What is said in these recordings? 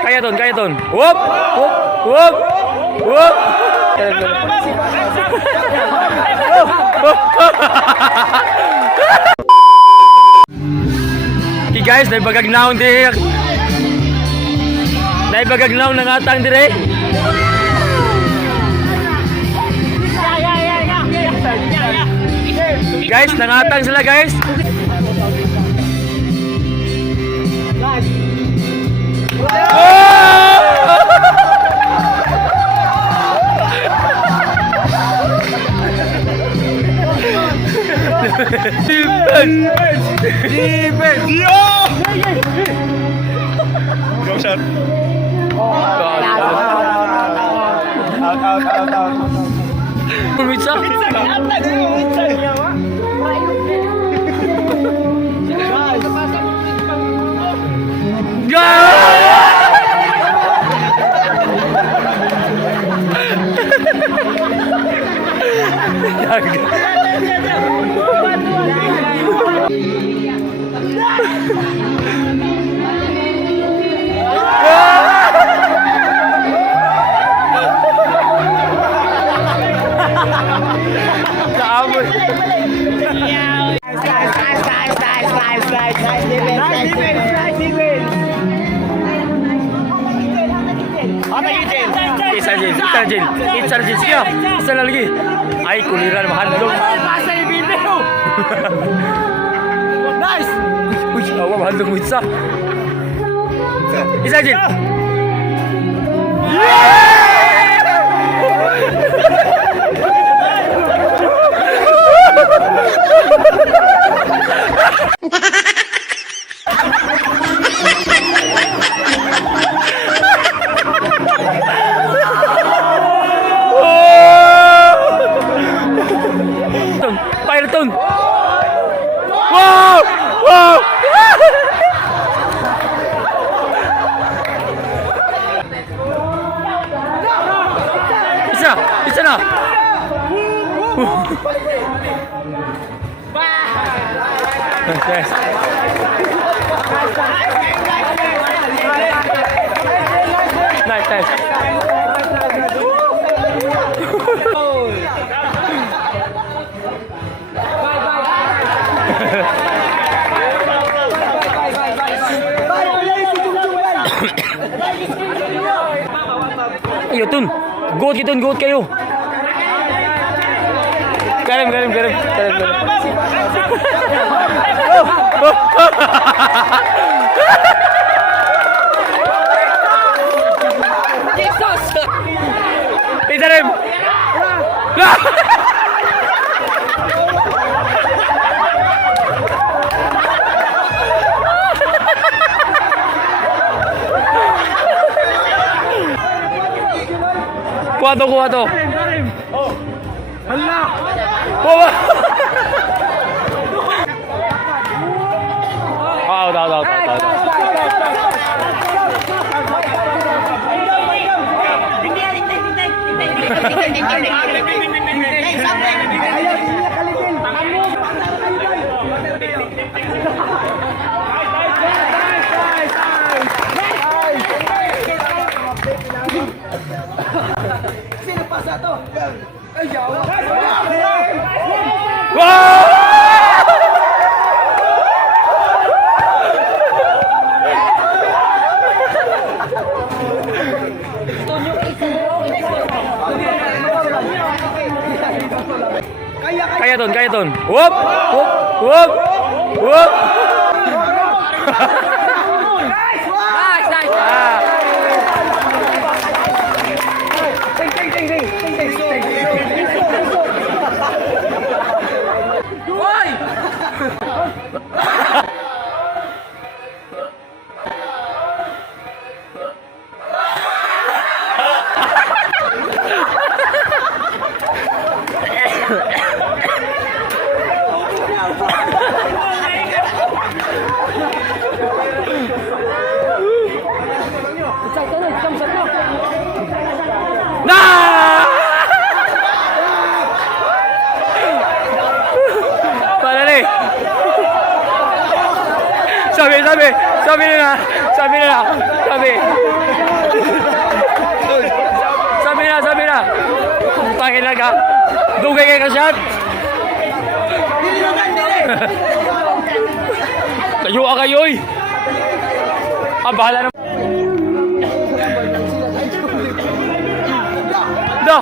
Kaya ton. Whoop! Whoop! Whoop! Whoop! Okay guys, naibagagnaon dire. Naibagagnaon ng atang dire. Guys, nangatang sila guys. Defense! Go shot! Out. Pulmitsa? Isa siya. Isa na lagi. Ay, kuliran mahandong. Basa yung video. Nice. Uy, awa mahandong mo isa. Isa Jin. Pyroton! Wow! Wow! Isa na! Nice. Ayo Tun, goat kayo. Garim. Jesus. Idarim. Kuha to. Oh. Hala. Wow. Out. Sino pasa to? Ayaw. Kaya ton. Whoop! Nice. Sabi nila. Sabi. Sabi na. Putangin na ka. Dugay kayo ka shot. Tayo ka kayo eh. Bahala na. Da.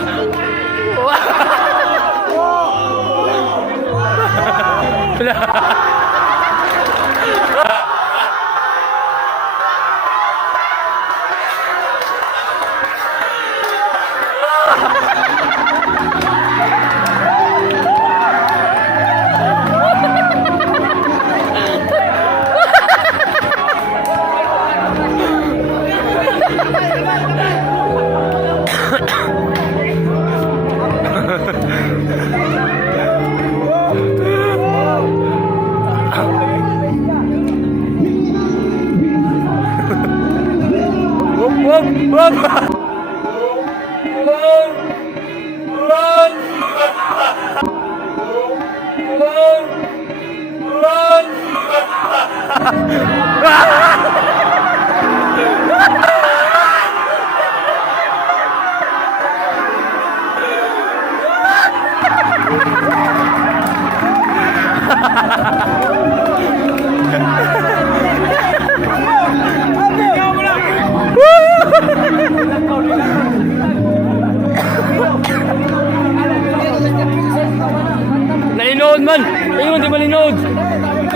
Nalinood man! Ingon di malinood!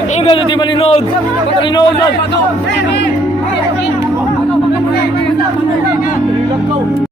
Ingon di malinood! Malinood man!